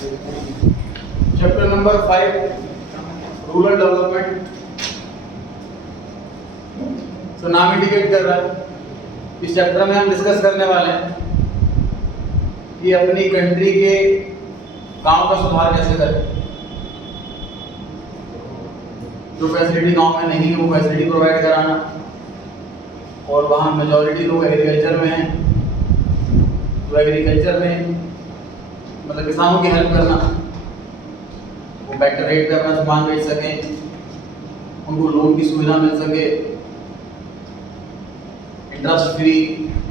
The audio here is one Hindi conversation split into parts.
Chapter number 5 rural development. तो नाम इंडिकेट कर रहा है। इस चैप्टर में हम डिस्कस करने वाले हैं कि अपनी कंट्री के गांव का सुधार कैसे करें। जो फैसिलिटी गांव में नहीं है वो फैसिलिटी प्रोवाइड कराना, और वहाँ मेजॉरिटी लोग एग्रीकल्चर में हैं तो एग्रीकल्चर में मतलब किसानों की हेल्प करना, वो बेटर रेट पे अपना सामान बेच सकें, उनको लोन की सुविधा मिल सके, इंटरेस्ट फ्री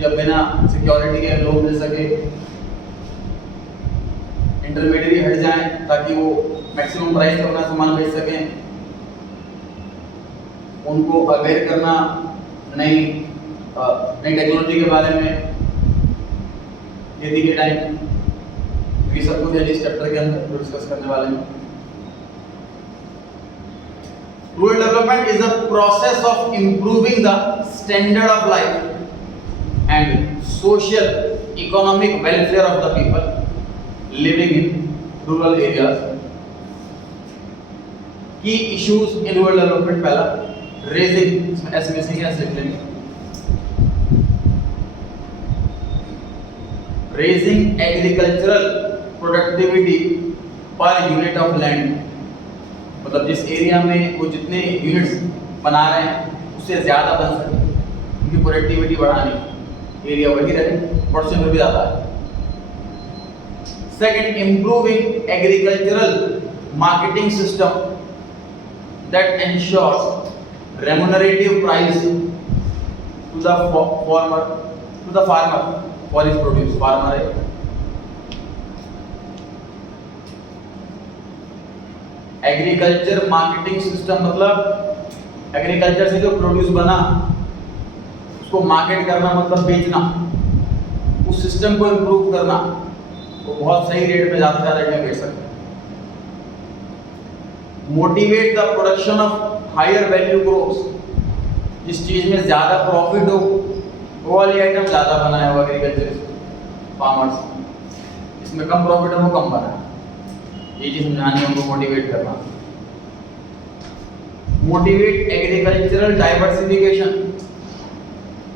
या बिना सिक्योरिटी के लोन मिल सके, इंटरमीडिएट हट जाएं ताकि वो मैक्सिमम प्राइस पे अपना सामान बेच सकें, उनको अवेयर करना नई टेक्नोलॉजी के बारे में खेती के टाइम। ये सब कुछ इस चैप्टर के अंदर डिस्कस करने वाले हैं। Rural development is a process of improving the standard of life and social economic welfare of the people living in rural areas. की इश्यूज इन रूरल डेवलपमेंट, पहला रेजिंग एसमेसिंग या settling, raising agricultural productivity per unit of land, मतलब जिस एरिया में वो जितने यूनिट्स बना रहे हैं उससे ज़्यादा बन सके, उनकी प्रोडक्टिविटी बढ़ानी, एरिया वही रहे प्रोडक्शन में भी ज़्यादा है। Second, improving agricultural marketing system that ensures remunerative price to the farmer for his produce. Farmer है एग्रीकल्चर मार्केटिंग सिस्टम, मतलब एग्रीकल्चर से जो प्रोड्यूस बना उसको मार्केट करना, मतलब बेचना, उस सिस्टम को इम्प्रूव करना, वो बहुत सही रेट में ज़्यादा रेट में बेच सकते हैं। Motivate the production of higher value crops, जिस चीज़ में ज़्यादा प्रॉफिट हो वो वाली आइटम ज़्यादा बनाए हो एग्रीकल्चर फार्मर्स, इसमें कम प्रॉफिट हो वो कम बनाए। ये चीज समझानी है उनको, मोटिवेट करना। मोटिवेट एग्रीकल्चरल डाइवर्सिफिकेशन,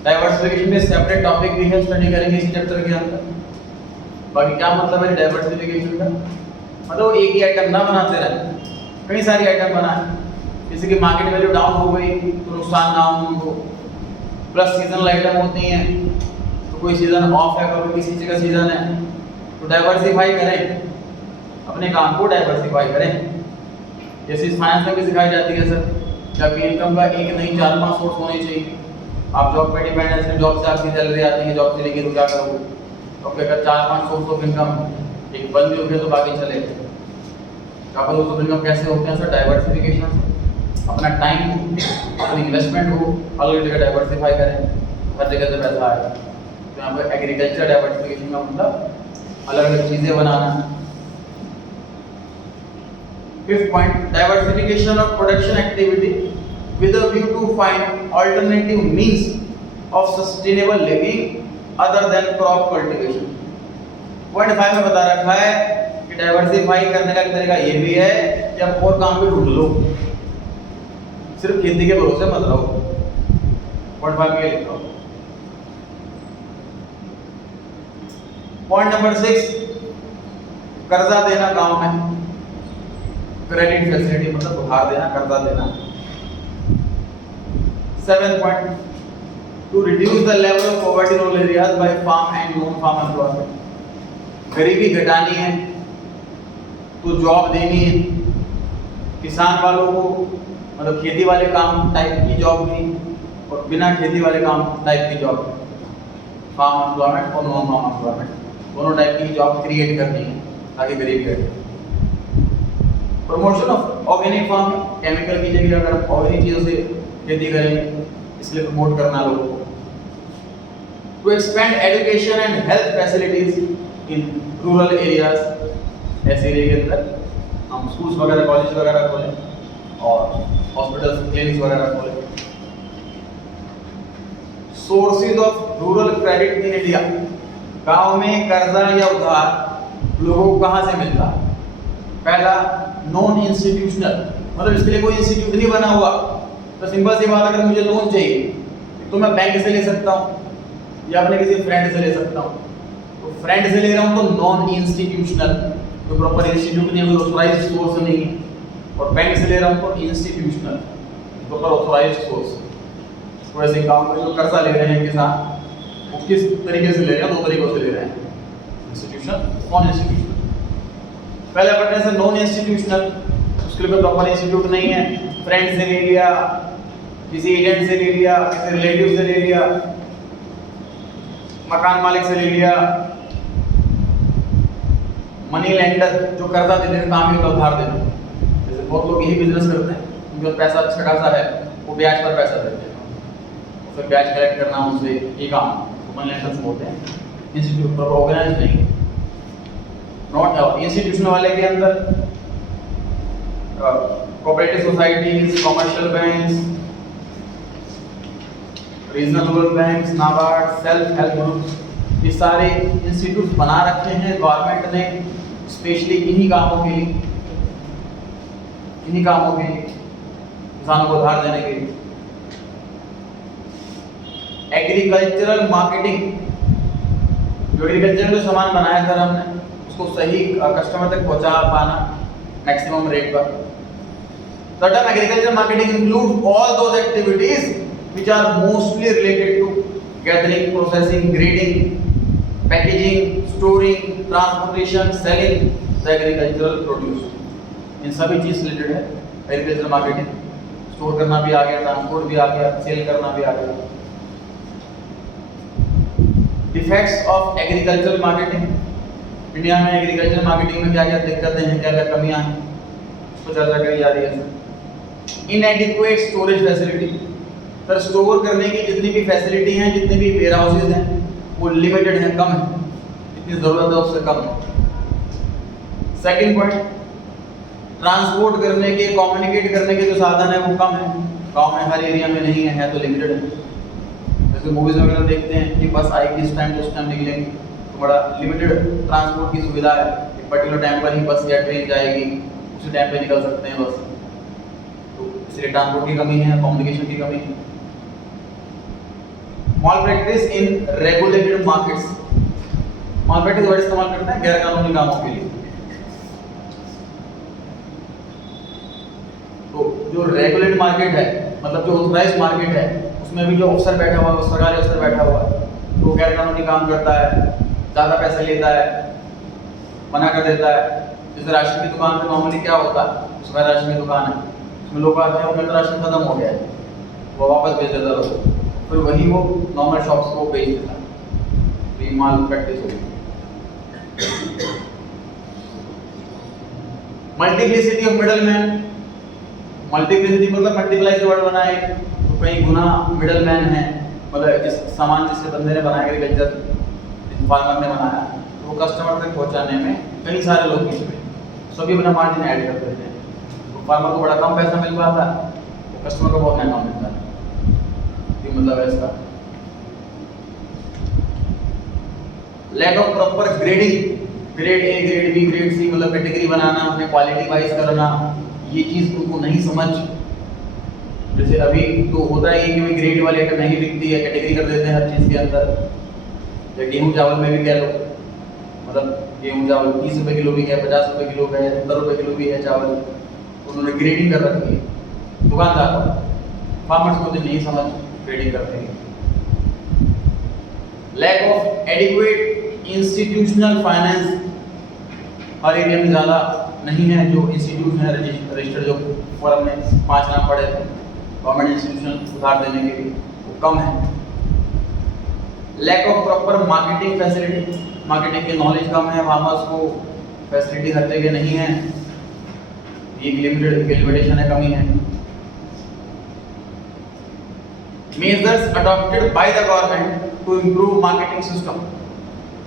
डाइवर्सिफिकेशन में सेपरेट टॉपिक भी है, स्टडी करेंगे इस चैप्टर के अंदर। बाकी क्या मतलब है डाइवर्सिफिकेशन का, मतलब एक ही आइटम ना बनाते रहे, कई सारी आइटम बनाए, जैसे कि मार्केट वैल्यू डाउन हो गई तो नुकसान ना हो उनको, प्लस सीजनल आइटम होती हैं तो कोई सीजन ऑफ है, कभी किसी चीज़ का सीजन है, तो डाइवर्सिफाई करें, अपने काम को डाइवर्सिफाई करें। जैसे इस फाइनेंस में भी सिखाई जाती है सर कि आपकी इनकम का एक नहीं 4-5 सोर्स होने चाहिए। आप जॉब पे डिपेंड है, सिर्फ जॉब से आपकी सैलरी आती है, जॉब चलेगी तो क्या करोगे, तो अगर 4-5 सोर्स ऑफ इनकम एक बंद भी हो गया तो बाकी चले। आप सोर्स ऑफ इनकम कैसे होते हैं सर? डाइवर्सिफिकेशन से। अपना टाइम, अपनी इन्वेस्टमेंट हो अलग जगह डाइवर्सिफाई करें, हर जगह से पैसा आएगा। तो यहाँ पर एग्रीकल्चर डाइवर्सिफिकेशन का मतलब अलग अलग चीज़ें बनाना। Fifth point, diversification of production activity with a view to find alternative means of sustainable living other than crop cultivation. Point 5 में बता रखा है कि डाइवर्सिफाई करने का एक तरीका ये भी है कि आप और काम भी ढूंढ लो, सिर्फ खेती के भरोसे मत रहो। Point 5 में लिखा हो। Point number 6, कर्जा देना गांव में, क्रेडिट फैसिलिटी मतलब उधार देना, कर्जा देना। 7 point, to reduce the level of poverty in rural areas by farm and non farm employment. गरीबी घटानी है तो जॉब देनी है, किसान वालों को मतलब खेती वाले काम टाइप की जॉब दी और बिना खेती वाले काम टाइप की जॉब, फार्म एम्प्लॉयमेंट और नॉन फार्म एम्प्लॉयमेंट दोनों टाइप की जॉब क्रिएट करनी है ताकि गरीबी घटे। Promotion of organic farming, chemical की जगह अगर हम ऑर्गेनिक चीज़ों से खेती करेंगे इसलिए प्रमोट करना लोगों को। To expand education and health facilities in rural areas, ऐसे एरिया के अंदर हम स्कूल्स वगैरह, कॉलेज वगैरह खोलें और हॉस्पिटल्स, क्लिनिक्स वगैरह खोलें। Sources of rural credit in India, गांव में कर्जा या उधार लोगों को कहाँ से मिलता है? पहला नॉन इंस्टीट्यूशनल, मतलब इसके लिए कोई इंस्टीट्यूट नहीं बना हुआ। तो सिंपल सी बात, अगर मुझे लोन चाहिए तो मैं बैंक से ले सकता हूँ या अपने किसी फ्रेंड से ले सकता हूँ। तो फ्रेंड से ले रहा हूँ तो नॉन इंस्टीट्यूशनल, तो प्रॉपर इंस्टीट्यूट नहीं है, ऑथराइज्ड सोर्स नहीं है। और बैंक से ले रहा हूँ तो इंस्टीट्यूशनल, प्रॉपर ऑथराइज्ड सोर्स। तो ऐसे काम में जो कर्जा ले रहे हैं किसान, वो किस तरीके से ले रहे हैं? दो तरीकों से ले रहे हैं, इंस्टीट्यूशनल, नॉन इंस्टीट्यूशनल। पहले पढ़ने से नॉन इंस्टीट्यूशनल, उसके लिए प्रॉपर इंस्टीट्यूट नहीं है, फ्रेंड से ले लिया, किसी एजेंट से ले लिया, किसी रिलेटिव से ले लिया, मकान मालिक से ले लिया, मनी लेंडर जो कर्जा देते हैं, काम ही उधार देते हैं। जैसे बहुत लोग यही बिजनेस करते हैं, उनके पैसा अच्छा खासा है, वो ब्याज पर पैसा देते हैं, फिर ब्याज कलेक्ट करना उनसे, ये काम मनी लेंडर्स बोलते हैं। इंस्टीट्यूट पर ऑर्गेनाइज नहीं है। नॉट इंस्टीट्यूशन वाले के अंदर cooperative societies, commercial banks, regional rural banks, NABARD, self help groups, ये सारे इंस्टीट्यूट बना रखे हैं गवर्नमेंट ने स्पेशली इन्हीं कामों के लिए, किसानों को उधार देने के लिए। एग्रीकल्चरल मार्केटिंग, जो एग्रीकल्चर जो सामान बनाया था हमने, उसको सही कस्टमर तक पहुंचा पाना मैक्सिमम रेट पर। The term agricultural marketing includes all those activities which are mostly related to gathering, processing, grading, packaging, storing, transportation, selling the agricultural produce. इन सभी चीज से रिलेटेड है एग्रीकल्चरल मार्केटिंग। स्टोर करना भी आ गया, ट्रांसपोर्ट भी आ गया, सेल करना भी आ गया। Defects of agricultural marketing, India में एग्रीकल्चर मार्केटिंग में क्या क्या दिक्कतें हैं, क्या क्या कमियां हैं, उस पर चर्चा करी जा रही है। इनएडिक्वेट स्टोरेज फैसिलिटी, सर स्टोर करने की जितनी भी फैसिलिटी हैं, जितने भी वेयर हाउसेज हैं, वो लिमिटेड हैं, कम है, जितनी जरूरत है उससे कम है। सेकंड पॉइंट, ट्रांसपोर्ट करने के, कम्युनिकेट करने के जो साधन है वो कम है, गाँव में हर एरिया में नहीं है तो लिमिटेड है। जैसे मूवीज वगैरह देखते हैं कि बस आएगी इस टाइम तो उस टाइम निकलेंगे, तो बड़ा लिमिटेड ट्रांसपोर्ट की सुविधा है, एक पर्टिकुलर टाइम पर ही बस या ट्रेन जाएगी, उसी टाइम पे निकल सकते हैं बस। तो इसलिए ट्रांसपोर्ट की कमी है, कम्युनिकेशन की कमी है। Mall practice in regulated markets, mall practice word इस्तेमाल करते हैं गैर कानूनी कामों के लिए। तो जो रेगुलेटेड मार्केट है, मतलब जो ऑथराइज्ड मार्केट है, उसमें भी जो अफसर बैठा हुआ है, सरकारी अफसर बैठा हुआ है, तो गैर कानूनी काम करता है, ज़्यादा पैसे लेता है, मना कर देता है। जैसे राशन की दुकान पे नॉर्मली क्या होता है, उसमें राशन की दुकान है, उसमें लोग आते हैं, उनमें तो राशन खत्म हो गया है, वो वापस भेज देता है, फिर वही वो नॉर्मल शॉप्स को भेज देता है। तो ये माल प्रैक्टिस हो गई। मल्टीप्लिसिटी ऑफ मिडलमैन, मल्टीप्लिसिटी मतलब मल्टीप्लाई से वर्ड बना है, तो कई गुना मिडलमैन है, मतलब जिस सामान जिससे बंदे ने बनाया, एग्रीकल्चर फार्मर ने बनाया, तो वो कस्टमर तक पहुंचाने में कई सारे लोग बीच में सभी अपना मार्जिन ऐड कर देते हैं, तो फार्मर को बड़ा कम पैसा मिल पाता है, तो कस्टमर को बहुत महंगा मिलता है। ये मतलब है इसका। Lack of proper grading, grade A, grade B, grade C, मतलब कैटेगरी बनाना, अपने क्वालिटी वाइज करना, ये चीज़ उनको नहीं समझ। जैसे अभी तो होता है कि भाई ग्रेड वाली आइटम नहीं बिकती है, कैटेगरी कर देते हैं हर चीज़ के अंदर। या गेहूँ चावल में भी कह लो, मतलब गेहूँ चावल 30 रुपये किलो भी है, 50 रुपये किलो है, 70 रुपये किलो भी है चावल, उन्होंने ग्रेडिंग कर रखी है दुकानदार। फार्मर्स को तो नहीं समझ, ग्रेडिंग करते हैं। Lack of adequate institutional finance, हर एरिया में ज़्यादा नहीं है जो इंस्टीट्यूट है रजिस्टर्ड, जो फॉरम में 5 नाम पड़े थे गवर्नमेंट इंस्टीट्यूशन उधार देने के लिए, वो कम है। Lack of proper marketing facility, marketing की नॉलेज कम है, फार्मर्स को फैसिलिटी हर जगह नहीं है, ये लिमिटेशन है, कमी है। Measures adopted by the government to improve marketing system,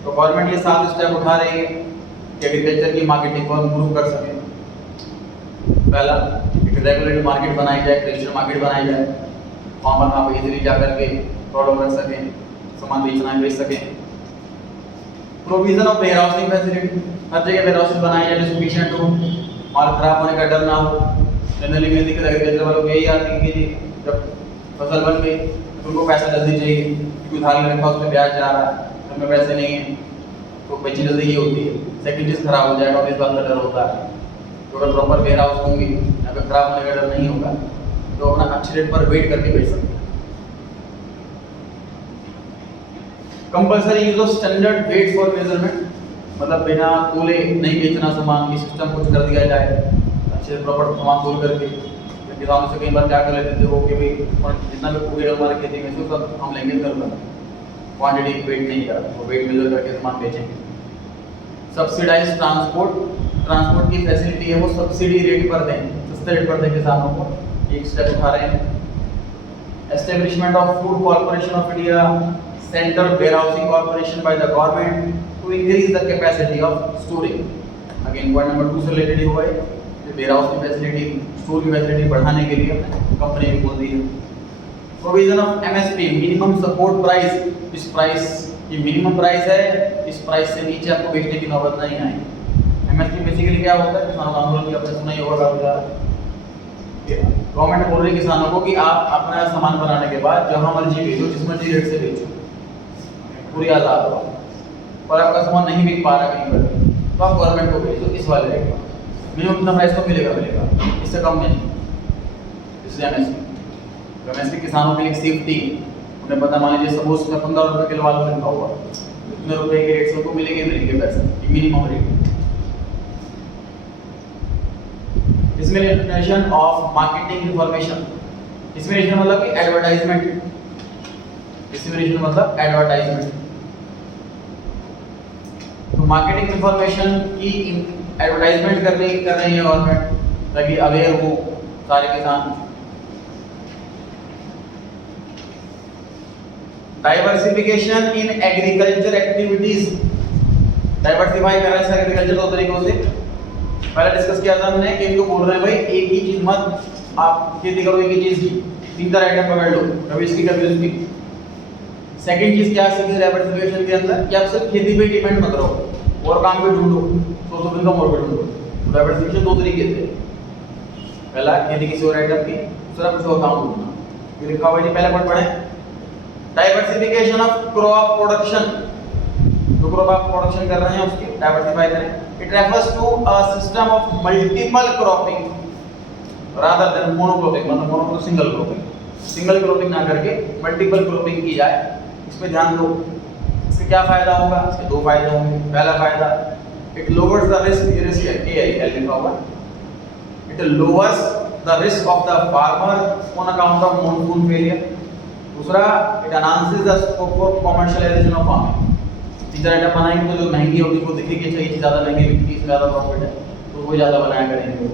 तो गवर्नमेंट ये 7 स्टेप उठा रही है कि एग्रीकल्चर की मार्केटिंग को इम्प्रूव कर सके। पहला, एक रेगुलेटेड मार्केट बनाई जाए, रजिस्टर्ड मार्केट बनाई जाए, फार्मर वहाँ पे इजीली जा करके प्रोडक्ट रख सकें, सामान बेचना बेच सकें। Provision of warehousing facility, हर जगह वेयर हाउसिंग बनाए जाए सफिशिएंट हो, माल खराब होने का डर ना हो। जनरली में दिक्कत एग्रीकल्चर वालों को यही आती है कि जी जब फसल बन गई तो उनको पैसा जल्दी चाहिए, क्योंकि उधार ले रखा उस पर ब्याज जा रहा है, उनमें पैसे नहीं है, तो बेची जल्दी ये होती है। सेकंड चीज़ खराब हो जाएगा, इस बात का डर होता है। तो अगर प्रॉपर वेयर हाउस होंगे, अगर खराब होने का डर नहीं होगा तो अपना अच्छे रेट पर वेट करके बेच सकते हैं। Compulsory use of standard weight for measurement, मतलब बिना तोले नहीं बेचना सामान, ये सिस्टम कुछ कर दिया जाए अच्छे से प्रॉपर सामान तोल करके। किसानों से कई बार क्या कर लेते थे वो कि भाई जितना भी वेट हमारे खेती में से सब हम लेंगे कर लेंगे, क्वांटिटी वेट नहीं करा, वो वेट मेजर करके सामान बेचेंगे। सब्सिडाइज ट्रांसपोर्ट की फैसिलिटी है वो सब्सिडी रेट पर दें, सस्ते रेट पर दें किसानों को, एक स्टेप उठा रहे हैं। Establishment of Food Corporation of India, Central Warehousing Corporation by the government to increase the capacity of storing. Again point number 2 से रिलेटेड ही हुआ है, वेयरहाउस की फैसिलिटी, स्टोर की फैसिलिटी बढ़ाने के लिए कंपनी ने बोल दी है। Provision of MSP, minimum support price, इस प्राइस ये मिनिमम प्राइस है, इस प्राइस से नीचे आपको बेचने की नौबत नहीं आएगी। एमएसपी बेसिकली क्या होता है, किसानों का आंदोलन की आपने सुना ही होगा काफी ज़्यादा। गवर्नमेंट बोल रही है किसानों को कि आप अपना सामान बनाने के बाद जहां मर्जी बेचो, जिस मर्जी रेट से बेचो, पूरी आज़ाद हो। और आपका सामान नहीं बिक पा रहा कहीं पर तो आप गवर्नमेंट को बेचो इस वाले रेट पर, मिनिमम कितना प्राइस तो मिलेगा, इससे कम नहीं। इसलिए एमएसपी किसानों के लिए सेफ्टी, उन्हें पता, मान लीजिए सपोज में 15 रुपये किलो वाला लिखा हुआ, इतने रुपए के रेट से उनको मिलेंगे पैसे, minimum rate. Discrimination of marketing information, discrimination मतलब कि एडवर्टाइजमेंट, डिस्क्रिमिनेशन मतलब एडवर्टाइजमेंट। तो मार्केटिंग इंफॉर्मेशन की एडवर्टाइजमेंट कर रही है गवर्नमेंट, ताकि अवेयर हो सारे किसान। Diversification in agriculture activities, diversify कर रहे हैं एग्रीकल्चर 2 तरीकों से। पहले डिस्कस किया था हमने कि इनको बोल रहे हैं भाई एक ही चीज मत आप खेती करो, एक ही चीज की 3 आइटम पकड़ लो, कभी इसकी कभी उसकी। सेकंड चीज क्या सीखी डाइवर्सिफिकेशन के अंदर, कि आप सिर्फ खेती पे डिपेंड मत रहो, और काम पे ढूंढो, सोर्स ऑफ इनकम और पे ढूंढो। डाइवर्सिफिकेशन 2 तरीके से, पहला खेती किसी और आइटम की, दूसरा कुछ और काम ढूंढना। ये लिखा हुआ है, पहला पॉइंट पढ़ें, डाइवर्सिफिकेशन ऑफ क्रॉप प्रोडक्शन, जो क्रॉप आप प्रोडक्शन कर रहे हैं उसकी डाइवर्सिफाई करें। It refers to a system of multiple cropping rather than monocropping, मतलब मोनो सिंगल क्रॉपिंग ना करके मल्टीपल क्रॉपिंग की जाए, इस पे ध्यान दो। इससे क्या फायदा होगा, इसके 2 फायदे होंगे। पहला फायदा, इट लोअर्स द रिस्क, ये रिस्क है AIL लिखा हुआ, it lowers the risk of the farmer on account of monsoon failure. दूसरा, it enhances the scope for commercialisation of farming. तीसरा आइटम बनाएंगे तो जो महंगी होगी वो दिखेगी कि अच्छा ये ज़्यादा महंगी बिकती है, इसमें ज़्यादा प्रॉफिट है, तो वो ज़्यादा बनाया करेंगे।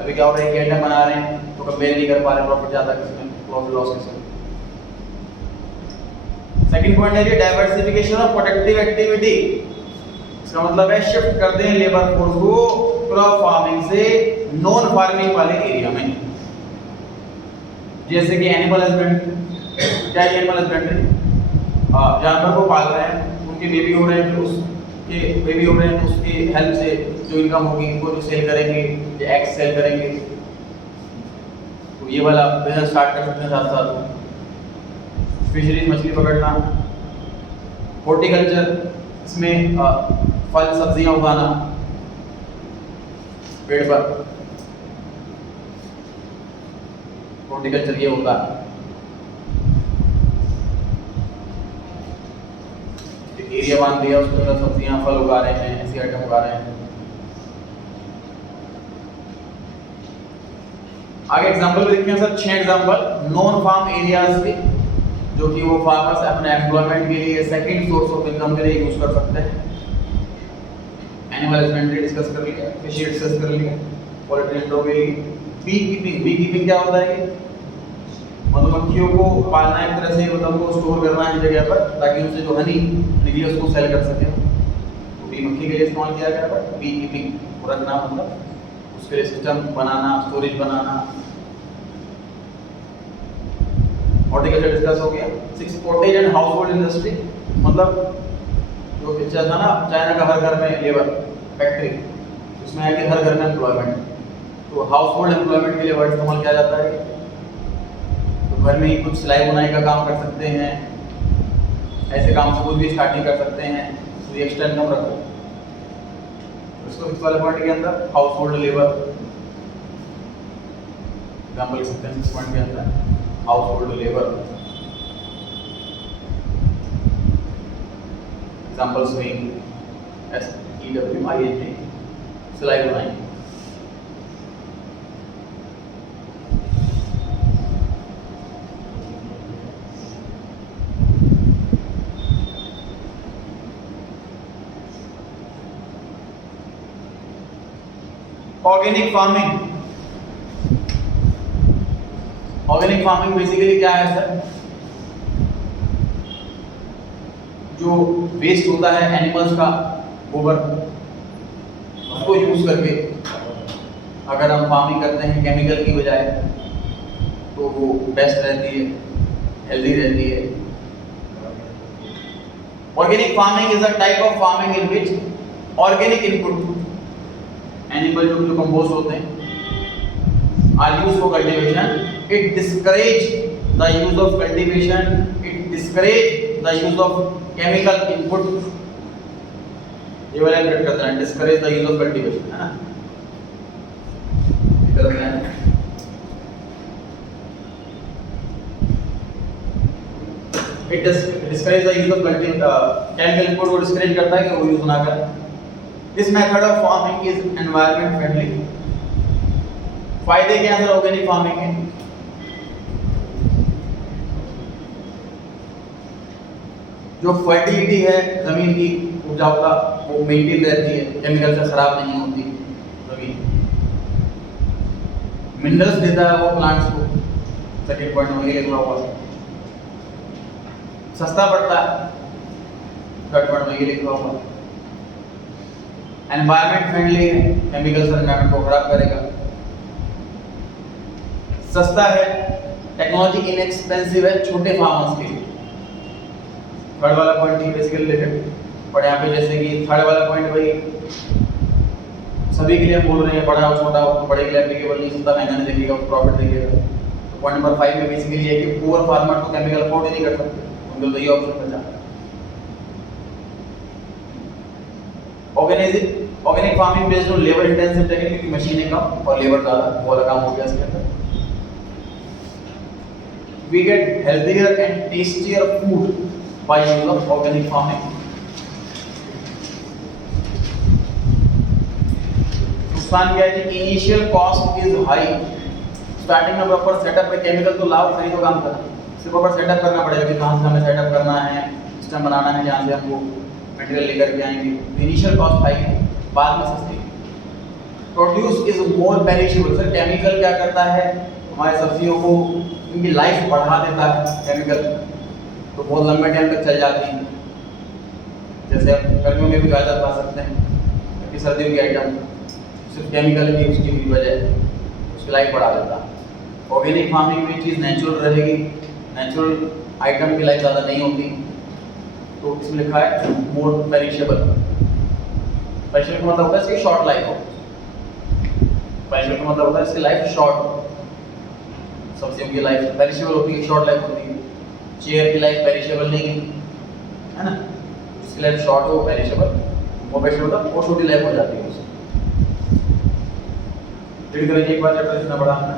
अभी क्या हो रहा है कि आइटम बना रहे हैं तो कंपेयर नहीं कर पा रहे प्रॉफिट ज़्यादा किसमें, प्रॉफिट लॉस किसमें। सेकंड पॉइंट है कि डाइवर्सिफिकेशन ऑफ प्रोडक्टिव एक्टिविटी, इसका मतलब है शिफ्ट कर दें लेबर फोर्स को क्रॉप फार्मिंग से नॉन फार्मिंग वाले एरिया में, जैसे कि एनिमल हस्बेंड्री। क्या है एनिमल हस्बेंड्री? जानवर को पाल रहे हैं, उनके बेबी हो रहे हैं, फिर उसके बेबी हो रहे हैं तो उसकी हेल्प से जो इनकम होगी इनको जो सेल करेंगे या एग्स सेल करेंगे, तो ये वाला बिजनेस स्टार्ट कर सकते हैं। साथ साथ फिशरीज, मछली पकड़ना, हॉर्टिकल्चर, इसमें फल सब्जियां उगाना पेड़ पर, हॉर्टिकल्चर ये होता है। एरिया बांध दिया, उसके अंदर सब्जियां फल उगा रहे हैं, ऐसी आइटम उगा रहे हैं। आगे एग्जांपल लिखे हैं sir 6 example non farm areas के, जो कि वो फार्मर्स अपने एम्प्लॉयमेंट के लिए सेकंड सोर्स ऑफ इनकम के लिए यूज कर सकते हैं। एनिमल हस्बेंड्री डिस्कस कर लिया, फिशरी डिस्कस कर लिया, पोल्ट्री इंडो के लिए। बी कीपिंग क्या होता है कि मधुमक्खियों को पालना, एक तरह से मतलब को स्टोर करना है जगह पर, ताकि उनसे जो हनी निकली उसको सेल कर सके। तो बी मक्खी के लिए इस्तेमाल किया गया है। बी कीपिंग पूरा नाम मतलब उसके लिए सिस्टम बनाना, स्टोरेज बनाना। हॉर्टिकल्चर डिस्कस हो गया। 6 cottage and house hold industry, मतलब जो पिक्चर था ना चाइना का हर घर में लेबर फैक्ट्री, उसमें है कि हर घर में एम्प्लॉयमेंट, तो हाउस होल्ड एम्प्लॉयमेंट के लिए वर्ड इस्तेमाल किया जाता है। तो घर में ही कुछ सिलाई बुनाई का काम कर सकते हैं, ऐसे काम से कुछ भी स्टार्ट नहीं कर सकते हैं, तो ये एक्स्ट्रा इनकम रखो। इसको इस वाले पॉइंट के अंदर हाउस होल्ड लेबर एग्जाम्पल लिख सकते हैं। इस पॉइंट के अंदर house hold labour example swing SEWING सिलाई बुनाई। Organic farming, organic farming basically क्या है सर? जो वेस्ट होता है एनिमल्स का गोबर, उसको यूज करके अगर हम फार्मिंग करते हैं केमिकल की बजाय, तो वो बेस्ट रहती है, हेल्दी रहती है। Organic farming is a type of farming in which organic input animal जो कंपोस्ट होते हैं are use for cultivation. It discourage the use of cultivation, it discourage the use of chemical input. ये वाला इंटरेक्ट करता है, discourage the use of cultivation, है ना? It discourage the use of chemical input को डिस्करेज करता है कि वो यूज ना करें। This method of farming is environment friendly. फायदे क्या हैं सर ऑर्गेनिक फार्मिंग के? जो फर्टिलिटी है जमीन की उपजाऊता वो मेंटेन रहती है, केमिकल से खराब नहीं होती जमीन। मिनरल्स देता है वो प्लांट्स को, सेकंड पॉइंट में ये लिखा हुआ। सस्ता पड़ता है, थर्ड पॉइंट में ये लिखा हुआ। एनवायरनमेंट फ्रेंडली है, केमिकल से एनवायरनमेंट को खराब करेगा। सस्ता है, टेक्नोलॉजी इनएक्सपेंसिव है छोटे फार्मर्स के लिए। थर्ड वाला पॉइंट ही बेसिकली रिलेटेड। और यहाँ पे जैसे कि थर्ड वाला पॉइंट भाई सभी के लिए बोल रहे हैं, बड़ा हो छोटा हो, बड़े के लिए एप्लीकेबल नहीं, सस्ता महंगा नहीं देखेगा, प्रॉफिट देखेगा। तो पॉइंट नंबर 5 में बेसिकली है कि पुअर फार्मर तो केमिकल अफोर्ड ही नहीं कर सकते, उनको तो ये ऑप्शन बचा। Organic farming based on labour intensive technique, क्योंकि मशीनें कम और लेबर ज़्यादा, वो वाला काम हो गया इसके अंदर। We get healthier and tastier food by use of organic farming. नुकसान क्या है कि initial cost is high. Starting में प्रॉपर सेटअप पे केमिकल तो लाओ खरीदो काम करना, सिर्फ प्रॉपर सेटअप करना पड़ेगा कि कहाँ से हमें सेटअप करना है, सिस्टम बनाना है जहाँ से हम वो मटेरियल लेकर के आएंगे। इनिशियल कॉस्ट हाई है, बाद में सस्ती। Produce is more perishable. Sir chemical क्या करता है, हमारे सब्जियों को इनकी लाइफ बढ़ा देता है केमिकल, तो बहुत लंबे टाइम तक चल जाती हैं। जैसे आप गर्मियों में भी गाजर खा सकते हैं, क्योंकि सर्दियों की आइटम सिर्फ केमिकल की उसकी वजह उसकी लाइफ बढ़ा देता है। ऑर्गेनिक फार्मिंग में चीज़ नेचुरल रहेगी, नेचुरल आइटम की लाइफ ज़्यादा नहीं होती। तो इसमें लिखा है मोर पेरिशेबल। पेरिशेबल का मतलब होता है इसकी शॉर्ट लाइफ हो। पेरिशेबल का मतलब होता है इसकी लाइफ शॉर्ट। सब्जियों की लाइफ पेरिशेबल होती है, शॉर्ट लाइफ होती है। चेयर की लाइफ पेरिशेबल नहीं है ना, उसकी लाइफ शॉर्ट हो, पेरिशेबल वो पेरिशेबल होता है, वो छोटी लाइफ हो जाती है उससे। रीड करेंगे एक बार चैप्टर इतना बड़ा है।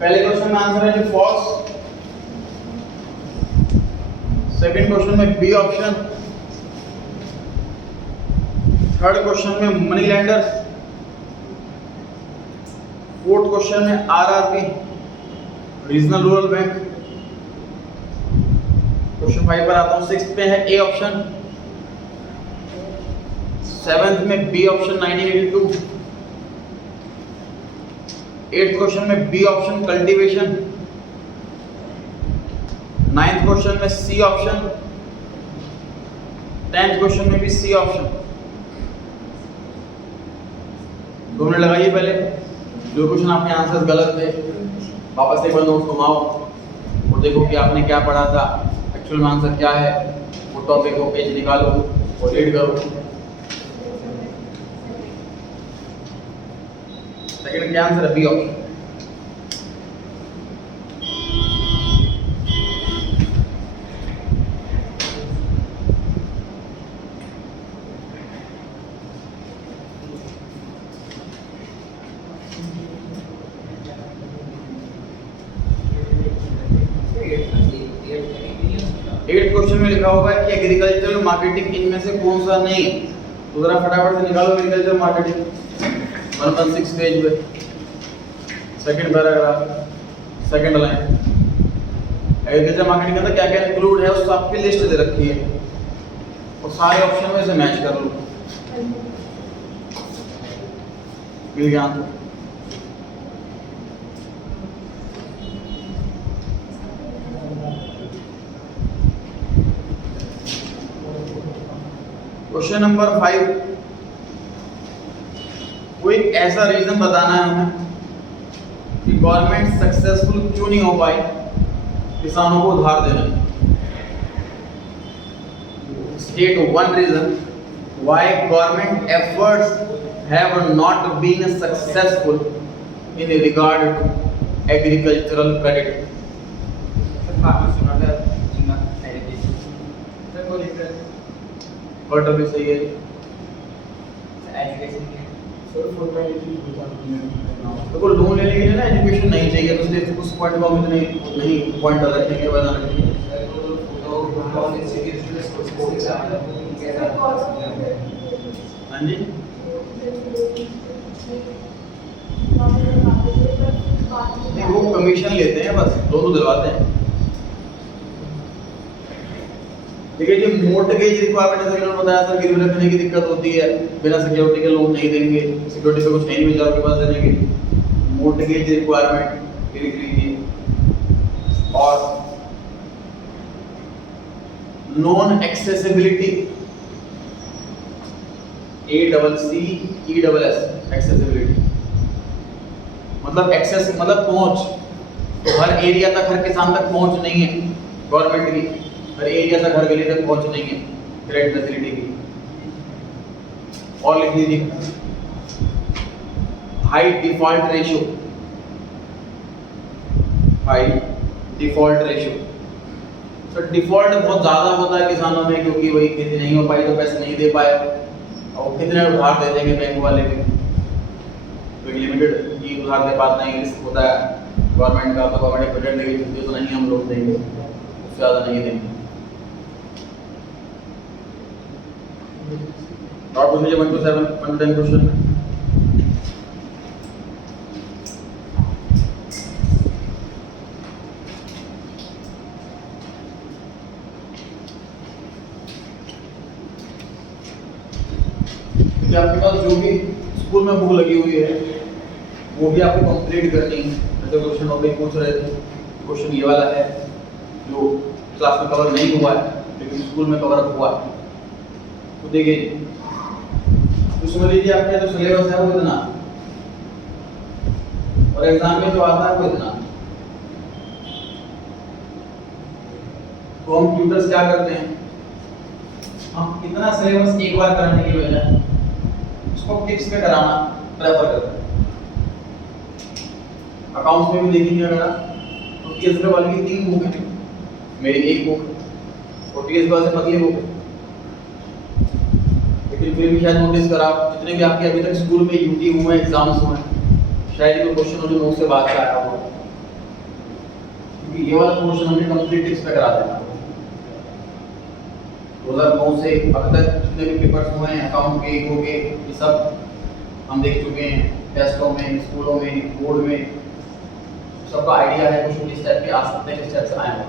पहले क्वेश्चन में आंसर है जो फॉल्स, सेकंड क्वेश्चन में बी ऑप्शन, थर्ड क्वेश्चन में मनी लैंडर, फोर्थ क्वेश्चन में RRB regional rural bank. Question 5 पर आता हूं। सिक्स्थ पे है ए ऑप्शन, सेवेंथ में बी ऑप्शन 1982, एट्थ क्वेश्चन में B option cultivation, ninth question में सी ऑप्शन, 10th क्वेश्चन में भी सी ऑप्शन। 2 मिनट लगाइए पहले, जो क्वेश्चन आपके आंसर गलत थे वापस एक बार नोट्स घुमाओ। और देखो कि आपने क्या पढ़ा था, एक्चुअल में आंसर क्या है, वो टॉपिक को पेज निकालो और रीड करो। सेकंड क्या आंसर है, बी ऑप्शन। एट क्वेश्चन में लिखा हुआ है कि एग्रीकल्चरल मार्केटिंग इनमें से कौन सा नहीं है, तो जरा फटाफट से निकालो एग्रीकल्चरल मार्केटिंग 116 पेज पे, second paragraph, second line. Agriculture marketing के अंदर क्या क्या इंक्लूड है उस आपकी लिस्ट दे रखी है और सारे ऑप्शन में से मैच कर लो, मिल गया आंसर। क्वेश्चन नंबर 5, कोई ऐसा रीजन बताना है हमें कि गवर्नमेंट सक्सेसफुल क्यों नहीं हो पाई किसानों को उधार देने में। State one reason why government efforts have not been successful in regard to agricultural credit. Order भी सही है। देखो लोन लेने के लिए ना एजुकेशन नहीं चाहिए, तो इसलिए उस पॉइंट को हम इतने नहीं पॉइंट रखेंगे, बता रखेंगे। हाँ जी, नहीं वो कमीशन लेते हैं, बस दोनों दिलवाते हैं। देखिए जो मोर्टगेज रिक्वायरमेंट जैसे मैंने बताया सर, गिरवी रखने की दिक्कत होती है, बिना सिक्योरिटी के लोन नहीं देंगे, सिक्योरिटी पे कुछ है नहीं बेचारों के पास देने के, मोर्टगेज रिक्वायरमेंट लिख लीजिए। और नॉन एक्सेसिबिलिटी, ACCESS एक्सेसिबिलिटी मतलब एक्सेस मतलब पहुंच, तो हर एरिया तक हर किसान तक पहुंच नहीं है गवर्नमेंट की, हर एरिया तक हर गली तक पहुंच नहीं है क्रेडिट फैसिलिटी की। और लिख लीजिए high default ratio, high default ratio. Sir default बहुत ज्यादा होता है किसानों में, क्योंकि वही खेती नहीं हो पाई तो पैसे नहीं दे पाए, और कितने उधार दे देंगे बैंक वाले भी, तो लिमिटेड ही उधार दे पाते हैं, रिस्क होता है गवर्नमेंट का, तो गवर्नमेंट बजट देगी तो नहीं हम लोग देंगे, उससे ज़्यादा नहीं देंगे। और पूछ लीजिए 1 to 7, 1 to 10 क्वेश्चन। आपके पास जो भी स्कूल में बुक लगी हुई है वो भी आपको कंप्लीट करनी है। जैसे क्वेश्चन हो गई पूछ रहे थे, क्वेश्चन ये वाला है जो क्लास में कवर नहीं हुआ है लेकिन स्कूल में कवर अप हुआ है, तो देखिए तो समझ लीजिए आपका जो सिलेबस है वो इतना, और एग्जाम में जो आता है वो इतना। तो हम ट्यूटर्स क्या करते हैं, हम इतना सिलेबस एक बार कराने की बजाय उसको टिप्स में कराना प्रेफर करते हैं। अकाउंट्स में भी देखेंगे अगर तो टीएस वाले की 3 बुक है, मेरी 1 बुक और टीएस वाले से पतली बुक है, लेकिन फिर भी शायद नोटिस करा जितने भी आपके अभी तक स्कूल में यूटी हुए एग्जाम्स हुए शायद ये क्वेश्चन उन्हें मुंह से बात से आया हो, क्योंकि ये वाला क्वेश्चन हमने कंप्लीट टिप्स पे करा देना। 2009 से अब तक जितने भी पेपर्स हुए हैं अकाउंट के हो गए ये सब हम देख चुके हैं, टेस्टों में स्कूलों में बोर्ड में सबका आइडिया है कुछ इस टाइप के आ सकते हैं, इस टाइप से आए हैं।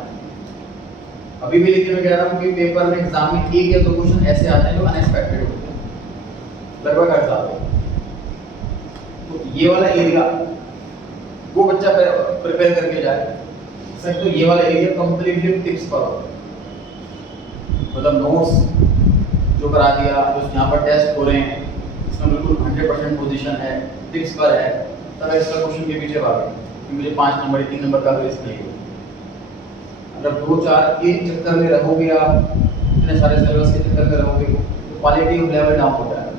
अभी भी लेकिन मैं कह रहा हूँ कि पेपर में एग्जाम में 1 या 2 क्वेश्चन ऐसे आते हैं जो अनएक्सपेक्टेड होते हैं, लगभग हर साल। तो ये वाला एरिया वो बच्चा प्रिपेयर करके जाए सर, तो ये वाला एरिया कंप्लीटली टिप्स पर होता है, मतलब नोट्स जो करा दिया, जो यहाँ पर टेस्ट हो रहे हैं इसमें बिल्कुल 100% पोजीशन है, टिप्स पर है, तब एक्स्ट्रा क्वेश्चन के पीछे भागे कि मुझे 5 नंबर 3 नंबर का रिस्क नहीं है। अगर 2-4 के चक्कर में रहोगे आप, इतने सारे सिलेबस के चक्कर में रहोगे तो क्वालिटी ऑफ लेवल डाउन हो जाएगा।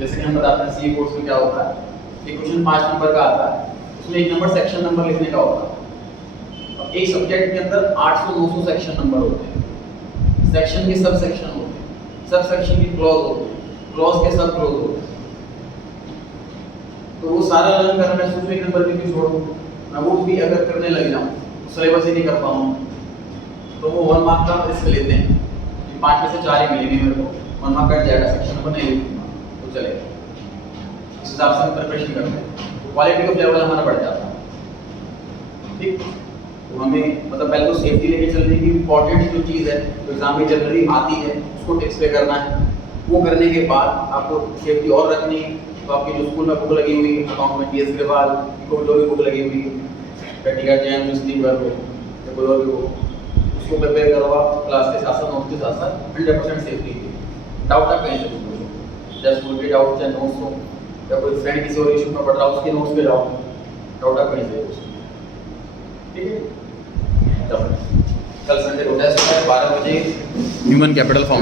जैसे कि हम बताते हैं सीए कोर्स में क्या होता है कि क्वेश्चन 5 नंबर का आता है, उसमें 1 नंबर सेक्शन नंबर लिखने का होता है। अब एक सब्जेक्ट के अंदर 800-900 सेक्शन नंबर होते हैं, सेक्शन के सब सेक्शन होते हैं, सब सेक्शन की क्लॉज होते हैं, क्लॉज के सब क्लॉज होते हैं। तो वो सारा लर्न करना मैं सोचो 1 नंबर की भी छोड़ दूँ, मैं वो भी अगर करने लग जाऊँ सिलेबस ही नहीं कर पाऊँ तो वो 1 मार्क का रिस्क लेते हैं कि 5 में से 4 ही मिलेंगे मेरे को, 1 मार्क कट जाएगा, सेक्शन नंबर नहीं लिखूंगा तो चलेगा। इस हिसाब से हम प्रिपरेशन करते हैं तो क्वालिटी ऑफ लेवल हमारा बढ़ जाता है। ठीक, तो हमें मतलब पहले तो सेफ्टी लेके चलने की इंपॉर्टेंट जो चीज़ है तो एग्जाम में जनरली आती है उसको टिप्स पे करना है। वो करने के बाद आपको सेफ्टी और रखनी है तो आपकी जो स्कूल में बुक लगी हुई अकाउंट में टीएस अग्रवाल को जो भी बुक लगी हुई कटिका जैन मुस्लिम वर्ग हो या कोई और भी हो उसको प्रिपेयर करो आप क्लास के साथ साथ नोट्स के साथ साथ 100% सेफ्टी के डाउट आप कहीं से पूछो, जस्ट स्कूल के डाउट चाहे नोट्स हो या कोई फ्रेंड किसी और इशू में पढ़ रहा हो उसके नोट्स पे डाउट आप कहीं से पूछो। ठीक है, कल संडे को टेस्ट है 12 बजे ह्यूमन कैपिटल फॉर्म